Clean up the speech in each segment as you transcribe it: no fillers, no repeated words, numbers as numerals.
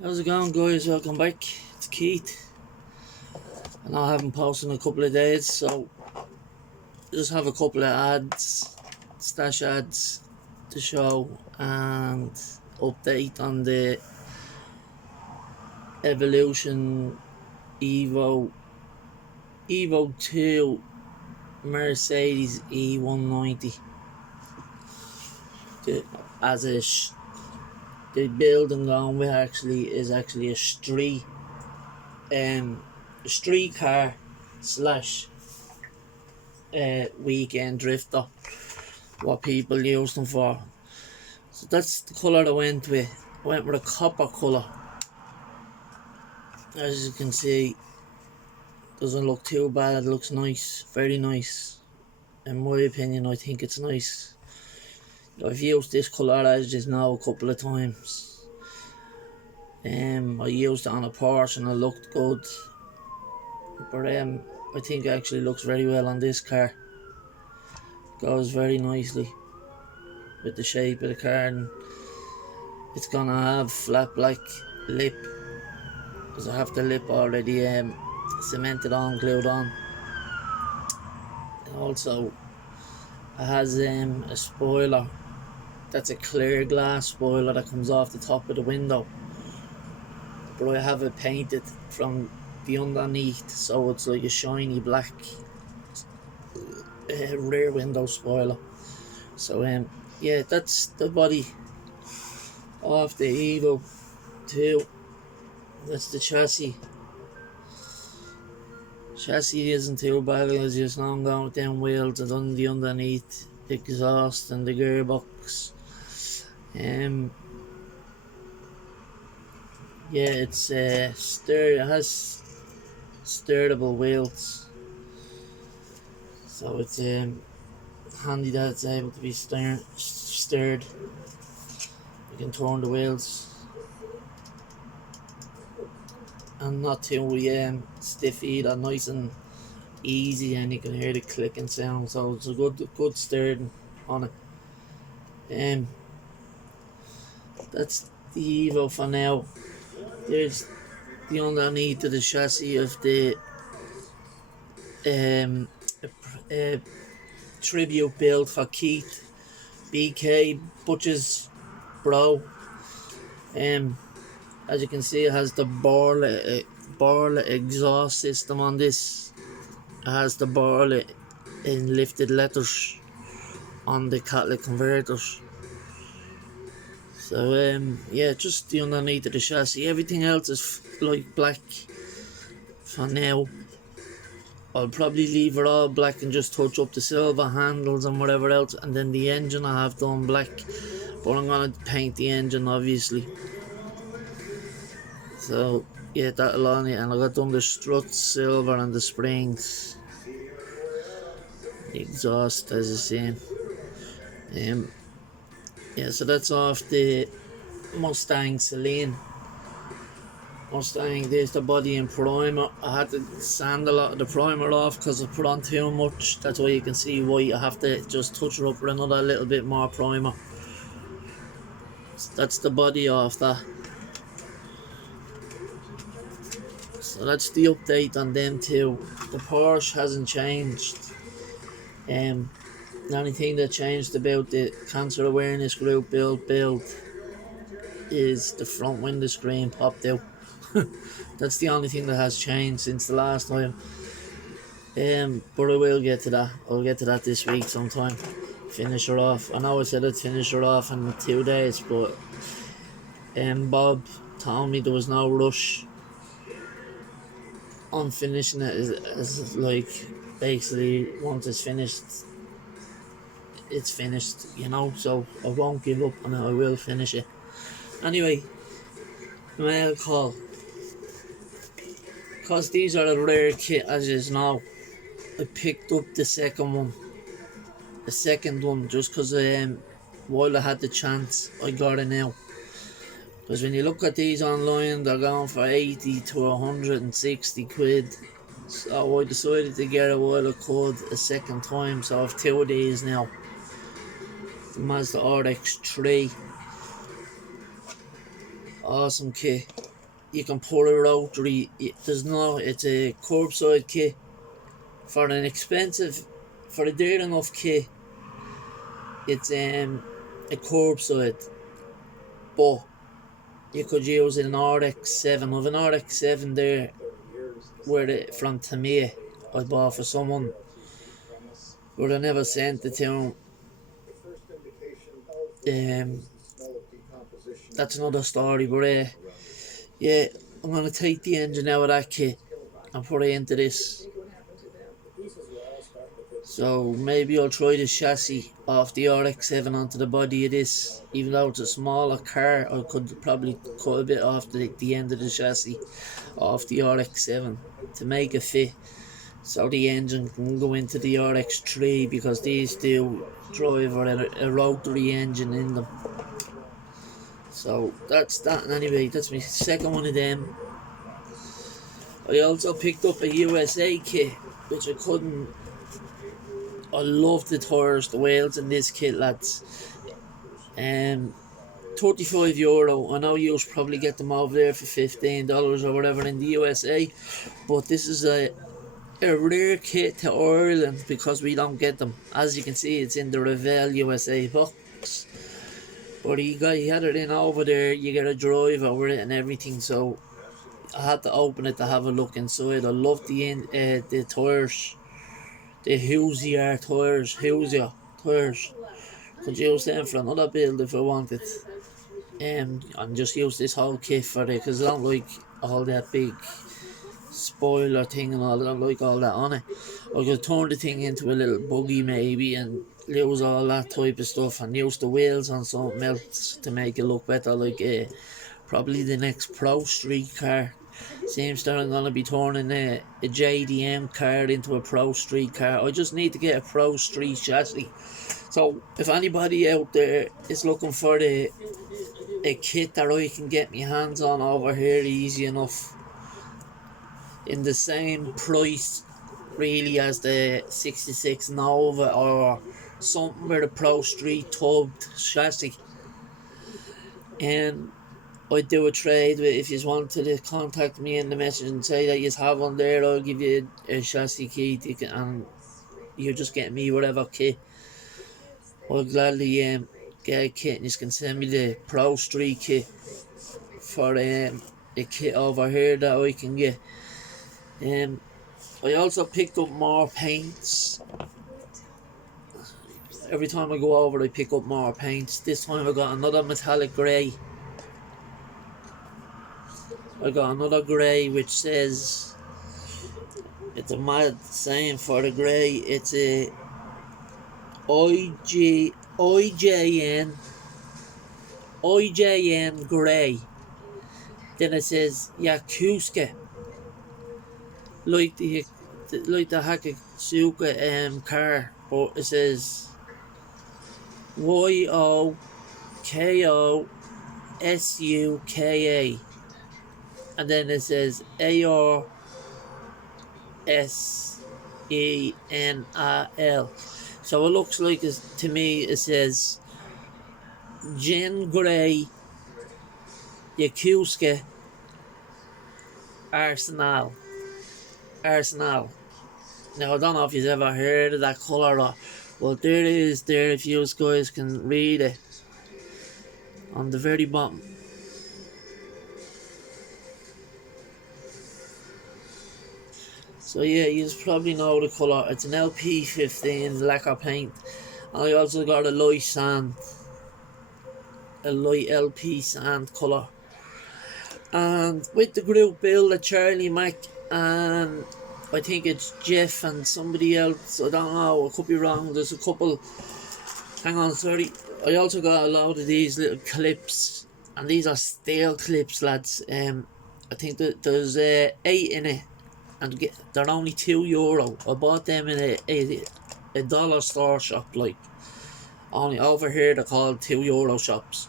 How's it going, guys? Welcome back. It's Keith. I know I haven't posted in a couple of days, so just have a couple of ads, stash ads to show, and update on the Evolution EVO2 Mercedes E190. The build I'm going with is actually a street car slash weekend drifter, what people use them for. So that's the colour I went with. I went with a copper colour. As you can see, doesn't look too bad. It looks nice, very nice. In my opinion, I think it's nice. I've used this colour, as you know, a couple of times. I used it on a Porsche and it looked good, but I think it actually looks very well on this car. Goes very nicely with the shape of the car, and it's gonna have flat black lip because I have the lip already cemented on, glued on. And also it has a spoiler that's a clear glass spoiler that comes off the top of the window, but I have it painted from the underneath, so it's like a shiny black rear window spoiler. So yeah, that's the body of the EVO2. That's the chassis. Chassis isn't too bad, as you know. I'm going with them wheels. I've done the underneath, the exhaust and the gearbox. Yeah, it's it has stirrable wheels, so it's handy that it's able to be stirred. You can turn the wheels and not too stiff either, nice and easy, and you can hear the clicking sound, so it's a good stirring on it. That's the Evo for now. There's the underneath of the chassis of the tribute build for Keith BK Butch's bro. As you can see, it has the Borla exhaust system on this. It has the Borla in lifted letters on the catalytic converters. So yeah, just the underneath of the chassis. Everything else is like black for now. I'll probably leave it all black and just touch up the silver handles and whatever else, and then the engine I have done black, but I'm gonna paint the engine obviously. So yeah, that'll on it, and I got done the struts silver and the springs, the exhaust as the same. Yeah, so that's off the Mustang Saleen. Mustang, there's the body and primer. I had to sand a lot of the primer off because I put on too much. That's why you can see white. I have to just touch it up with another little bit more primer. So that's the body off that. So that's the update on them too. The Porsche hasn't changed. The only thing that changed about the cancer awareness group build is the front window screen popped out. That's the only thing that has changed since the last time. But I will get to that. I'll get to that this week sometime. Finish her off. I know I said I'd finish her off in 2 days, but Bob told me there was no rush on finishing it. As like basically once it's finished, it's finished, you know. So I won't give up on it. I will finish it. Anyway, mail call. Because these are a rare kit, as you know, I picked up the second one just because while I had the chance, I got it now. Because when you look at these online, they're going for 80 to 160 quid. So I decided to get it while I could a second time. So I have 2 of these now. Mazda RX-3. Awesome kit. you can pull a rotary. There's no, it's a curbside kit. For an expensive, for a dear enough kit, it's a curbside, but you could use an RX-7. Of an RX-7 there, where it from Tamir, I bought for someone, but I never sent it to him. That's another story, but yeah, I'm gonna take the engine out of that kit and put it into this. So maybe I'll try the chassis off the RX-7 onto the body of this. Even though it's a smaller car, I could probably cut a bit off the end of the chassis off the RX-7 to make it fit, so the engine can go into the RX-3, because these do drive a rotary engine in them. So that's that. And anyway, that's my second one of them. I also picked up a USA kit, which I love the tyres, the wheels in this kit, lads. €35. I know you'll probably get them over there for $15 or whatever in the USA, but this is a rare kit to Ireland because we don't get them. As you can see, it's in the Revell USA box, but he had it in over there. You get a drive over it and everything, so I had to open it to have a look inside. I love the tyres, the Hoosier tyres. Could use them for another build if I wanted. And just use this whole kit for it, because I don't like all that big spoiler thing and all. I don't like all that on it. I could turn the thing into a little buggy maybe and use all that type of stuff and use the wheels on something else to make it look better, like probably the next Pro Street car. Seems that I'm going to be turning a JDM car into a Pro Street car. I just need to get a Pro Street chassis. So if anybody out there is looking for a kit that I can get my hands on over here easy enough, in the same price really as the 66 Nova or something with a Pro Street tubbed chassis, and I'd do a trade with. If you wanted to contact me in the message and say that you have one there, I'll give you a chassis key ticket and you just get me whatever kit. I'll gladly get a kit, and you can send me the Pro Street kit for a kit over here that I can get. I also picked up more paints. Every time I go over, I pick up more paints. This time I got another metallic grey. I got another grey which says, it's a mad saying for the grey, it's a IJN grey. Then it says Yakuska, like the Hakasuka car, but it says YOKOSUKA, and then it says ARSENAL. So it looks like, to me, it says Jen Grey Yakuska Arsenal. Now I don't know if you've ever heard of that colour, or, well, there it is there, if you guys can read it on the very bottom. So yeah, you probably know the colour. It's an LP15 lacquer paint. And I also got a light sand, a light LP sand colour. And with the group build, Charlie Mac and I think it's Jeff and somebody else, I don't know, I could be wrong, there's a couple, hang on, sorry. I also got a load of these little clips, and these are steel clips, lads. I think that there's 8 in it, and they're only €2. I bought them in a dollar store shop, like, only over here they're called €2 shops.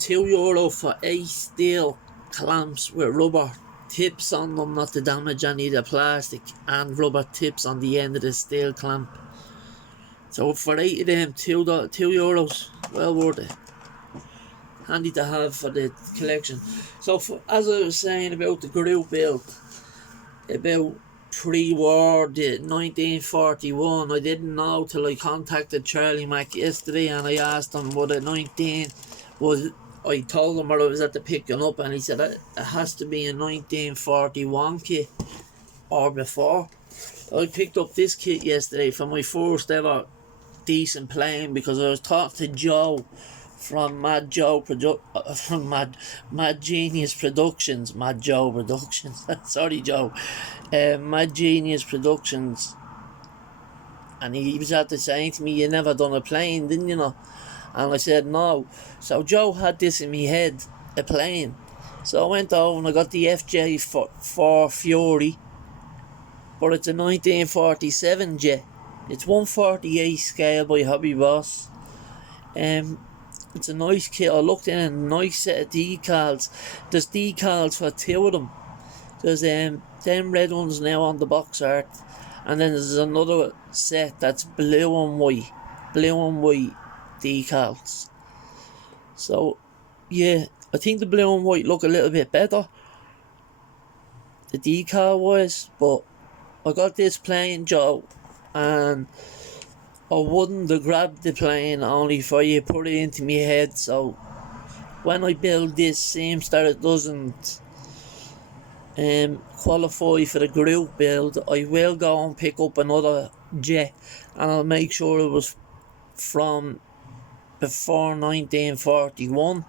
€2 for 8 steel clamps with rubber tips on them, not to damage any of the plastic, and rubber tips on the end of the steel clamp. So for 8 of them, €2, well worth it. handy to have for the collection. So as I was saying about the group build, about pre-war, the 1941, I didn't know till I contacted Charlie Mack yesterday, and I asked him what a 19 was. I told him where I was at the picking up, and he said it has to be a 1941 kit or before. I picked up this kit yesterday for my first ever decent plane, because I was talking to Joe from Mad Genius Productions. Sorry, Joe. Mad Genius Productions, and he was at the saying to me, "You never done a plane, didn't you know?" And I said no. So Joe had this in my head, a plane. So I went over and I got the FJ4 Fury, but it's a 1947 jet. It's 148 scale by Hobby Boss. It's a nice kit. I looked in, a nice set of decals. There's decals for two of them. There's them red ones now on the box art, and then there's another set that's blue and white decals. So yeah, I think the blue and white look a little bit better, the decal wise. But I got this plane, Joe, and I wouldn't have grabbed the plane only for you put it into my head. So when I build this, seems that it doesn't qualify for the group build, I will go and pick up another jet, and I'll make sure it was from before 1941.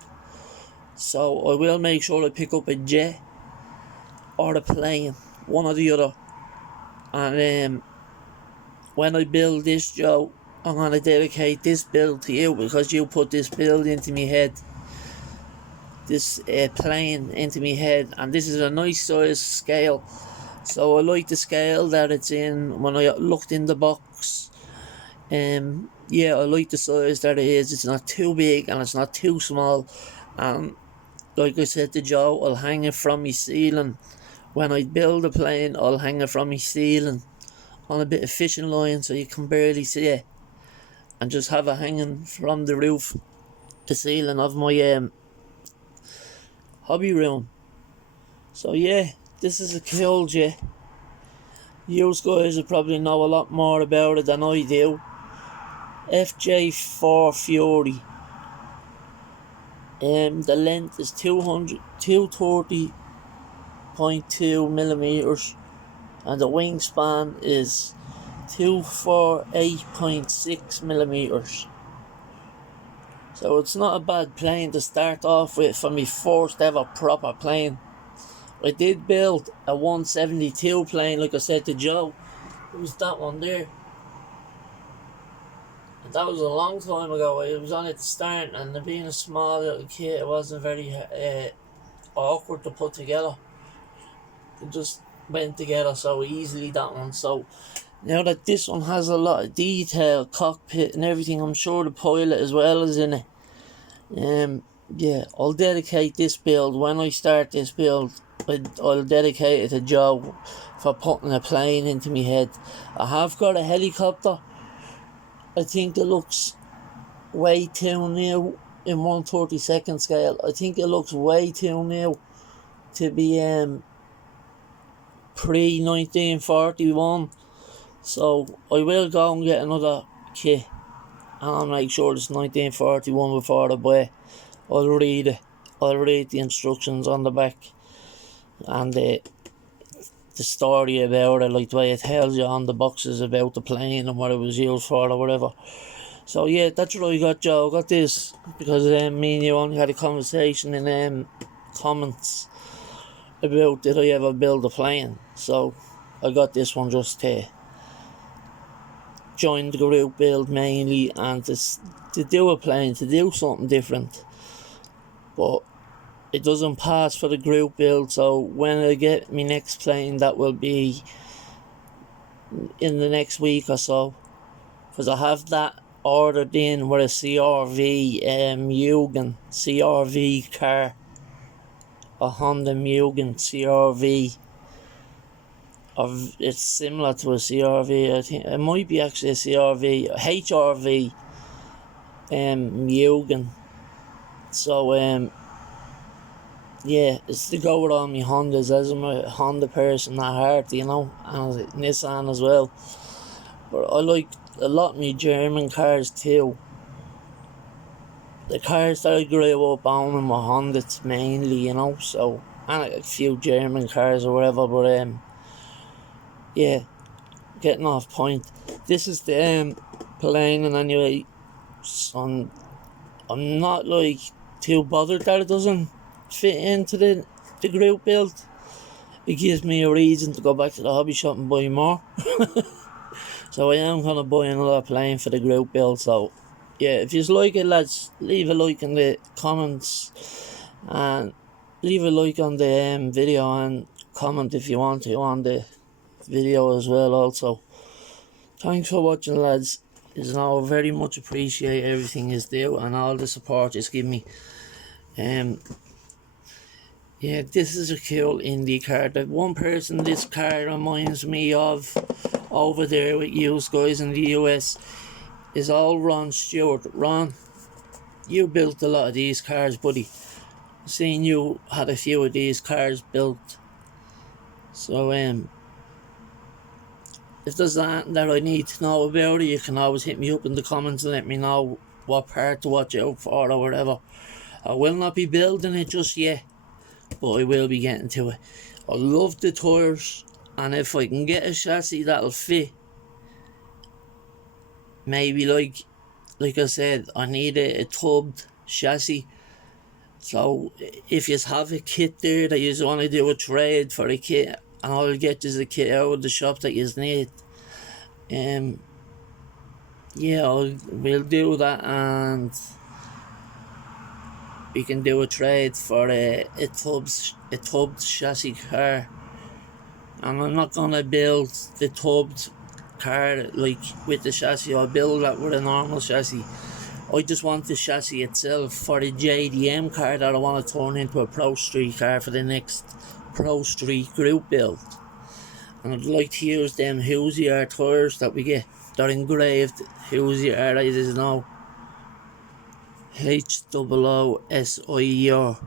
So I will make sure I pick up a jet or a plane, one or the other. And when I build this, Joe, I'm going to dedicate this build to you, because you put this build into me head, this plane into me head, and this is a nice size scale. So I like the scale that it's in. When I looked in the box, yeah, I like the size that it is. It's not too big and it's not too small. And like I said to Joe, I'll hang it from my ceiling. When I build a plane, I'll hang it from my ceiling on a bit of fishing line so you can barely see it, and just have it hanging from the roof, the ceiling of my hobby room. So yeah, this is a cool jet. You guys will probably know a lot more about it than I do. FJ4 Fury. The length is 230.2 millimeters, and the wingspan is 248.6 millimeters. So it's not a bad plane to start off with for my first ever proper plane. I did build a 172 plane, like I said to Joe. It was that one there. And that was a long time ago. I was on it to start, and being a small little kid, it wasn't very awkward to put together. It just went together so easily, that one. So now that this one has a lot of detail, cockpit and everything, I'm sure the pilot as well is in it. Yeah, I'll dedicate this build. When I start this build, I'll dedicate it to Joe for putting a plane into my head. I have got a helicopter. I think it looks way too new in 1/32 scale. I think it looks way too new to be pre-1941. So I will go and get another kit, and I'll make sure it's 1941 before I buy. I'll read it. I'll read the instructions on the back and the story about it, like the way it tells you on the boxes about the plane and what it was used for or whatever. So yeah, that's what I got, Joe. I got this because me and you only had a conversation in comments about did I ever build a plane. So I got this one just to join the group build mainly, and to do a plane, to do something different. But it doesn't pass for the group build, so when I get my next plane, that will be in the next week or so, because I have that ordered in with a CRV Mugen CRV car, a Honda Mugen CRV. It's similar to a CRV. I think it might be actually a CRV HRV Mugen. So yeah, it's to go with all my Hondas, as I'm a Honda person at heart, you know, and Nissan as well. But I like a lot of my German cars too. The cars that I grew up owning were Hondas mainly, you know, so, and a few German cars or whatever, but yeah, getting off point. This is the plane, and anyway, so I'm not like too bothered that it doesn't fit into the group build. It gives me a reason to go back to the hobby shop and buy more. So I am gonna buy another plane for the group build. So yeah, if you like it, lads, leave a like in the comments and leave a like on the video, and comment if you want to on the video as well. Also, thanks for watching, lads. Is now very much appreciate everything is do and all the support you give me. Yeah, this is a cool Indy car. The one person this car reminds me of over there with you guys in the US is all Ron Stewart. Ron, you built a lot of these cars, buddy. Seen you had a few of these cars built. So if there's anything that I need to know about it, you can always hit me up in the comments and let me know what part to watch out for or whatever. I will not be building it just yet, but I will be getting to it. I love the tires, and if I can get a chassis that'll fit, maybe like I said, I need a tubbed chassis. So if you have a kit there that you want to do a trade for a kit, and all you get is a kit out of the shop that you need, yeah, we'll do that, and we can do a trade for a tubbed chassis car. And I'm not gonna build the tubbed car like with the chassis. I'll build that with a normal chassis. I just want the chassis itself for the JDM car that I want to turn into a Pro Street car for the next Pro Street group build. And I'd like to use them Hoosier tires that we get. They're engraved Hoosier, that is now HOOSIER.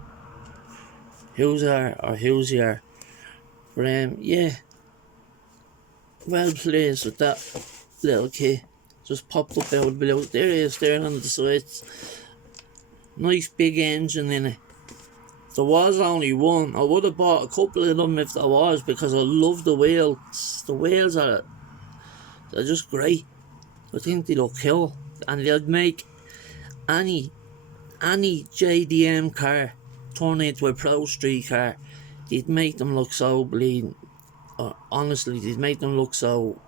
Hoosier. But yeah, well pleased with that little kit. Just popped up out of the blue. There it is, there on the sides. Nice big engine in it. There was only one. I would have bought a couple of them if there was, because I love the wheels. The wheels they're just great. I think they look cool, and they'd make any JDM car turn into a Pro Street car. They'd make them look so bleeding. Honestly, they'd make them look so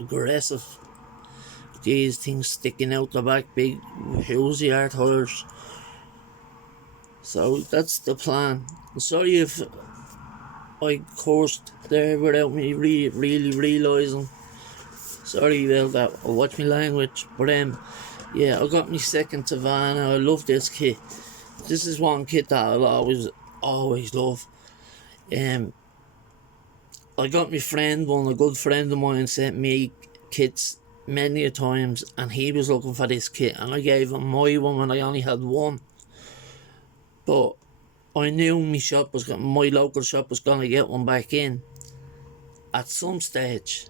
aggressive. These things sticking out the back, big Hoosier tires. So that's the plan. I'm sorry if I cursed there without me really realising. Sorry about that. I'll watch my language. But yeah, I got my second Savannah. I love this kit. This is one kit that I'll always love. I got my friend one, a good friend of mine, sent me kits many a times, and he was looking for this kit, and I gave him my one when I only had one. But I knew my local shop was gonna get one back in at some stage.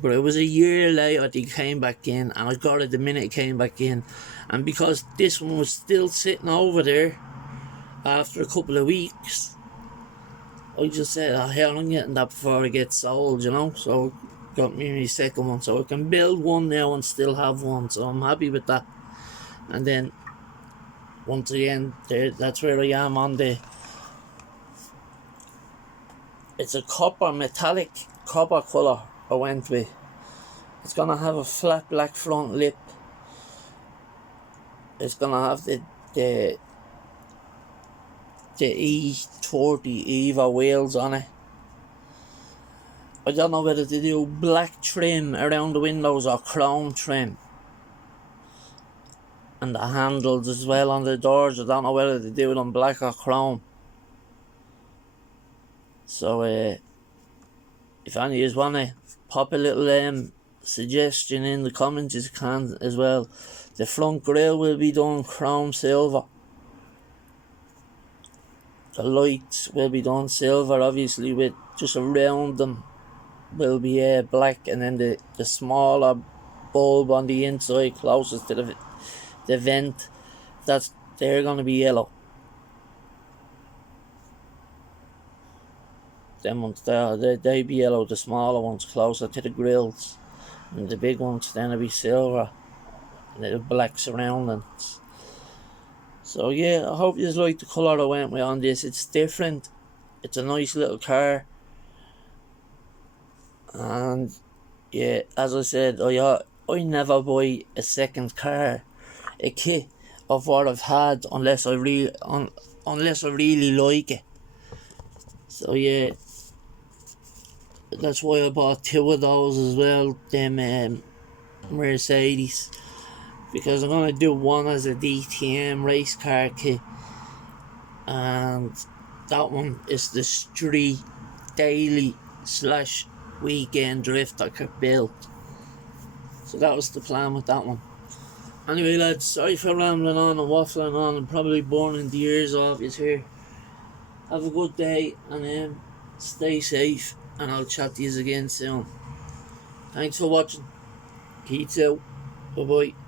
But it was a year later they came back in, and I got it the minute it came back in. And because this one was still sitting over there after a couple of weeks, I just said, oh hell, I'm getting that before it gets sold, you know. So got me my second one, so I can build one now and still have one, so I'm happy with that. And then once again, that's where I am on it's a metallic copper colour I went with. It's gonna have a flat black front lip. It's gonna have the E30 EVO wheels on it. I don't know whether to do black trim around the windows or chrome trim. And the handles as well on the doors, I don't know whether to do them black or chrome. So if any of you want to pop a little suggestion in the comments, you can as well. The front grille will be done chrome silver, The lights will be done silver, obviously, with just around them will be black, and then the smaller bulb on the inside closest to the vent, they're going to be yellow. Them ones there, they be yellow, the smaller ones closer to the grills, and the big ones then will be silver, and the black surroundings. So yeah, I hope you like the colour I went with on this. It's different, it's a nice little car, and yeah, as I said, I never buy a second car, a kit of what I've had, unless I really like it. So yeah, that's why I bought two of those as well, them Mercedes, because I'm gonna do one as a DTM race car kit, and that one is the street daily / weekend drift I could build. So that was the plan with that one. Anyway lads, sorry for rambling on and waffling on and probably burning the ears off you here. Have a good day, and stay safe, and I'll chat to you again soon. Thanks for watching. Peace out. Bye bye.